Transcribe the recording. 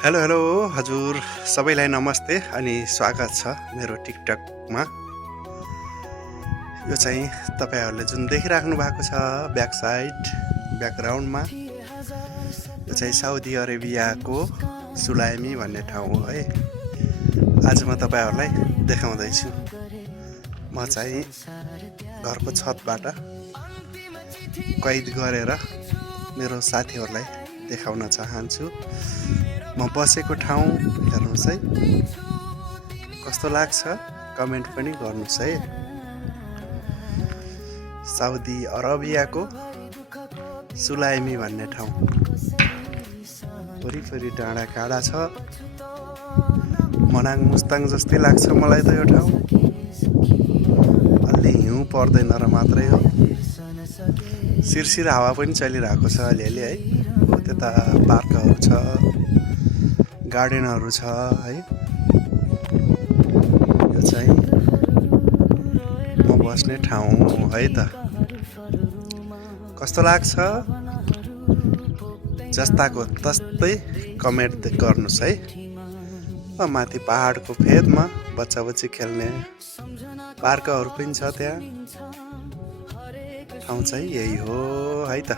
Hello hello हजुर सबैलाई नमस्ते अनि स्वागत छ मेरो टिकटकमा। यो चाहिँ तपाईहरुले जुन देखिराख्नु भएको छ ब्याक साइड ब्याकग्राउन्डमा, यो चाहिँ साउदी अरेबियाको सुलाइमी भन्ने ठाउँ हो है। आज म तपाईहरुलाई देखाउँदै छु। म चाहिँ घरको छतबाट कैद गरेर मेरो साथीहरुलाई देखाउन चाहन्छु। म बसेको ठाउँ हेर्नुस् है, कस्तो लाग्छ कमेन्ट पनि गर्नुस् है। साउदी अरबियाको सुलाइमी भन्ने ठाउँ वरिपरि डाँडा काँडा छ। मनाङ मुस्ताङ जस्तै लाग्छ मलाई त यो ठाउँ। अलि हिउँ पर्दैन र मात्रै हो। सिरसिर हावा पनि चलिरहेको छ अलिअलि है। त्यता पार्कहरू छ, गार्डनहरू छ है। यो चाहिँ म बस्ने ठाउँ है त। कस्तो लाग्छ जस्ताको तस्तै कमेन्ट गर्नुस् है। माथि पहाडको फेदमा बच्चा बच्ची खेल्ने पार्कहरू पनि छ। त्यहाँ ठाउँ चाहिँ यही हो है त।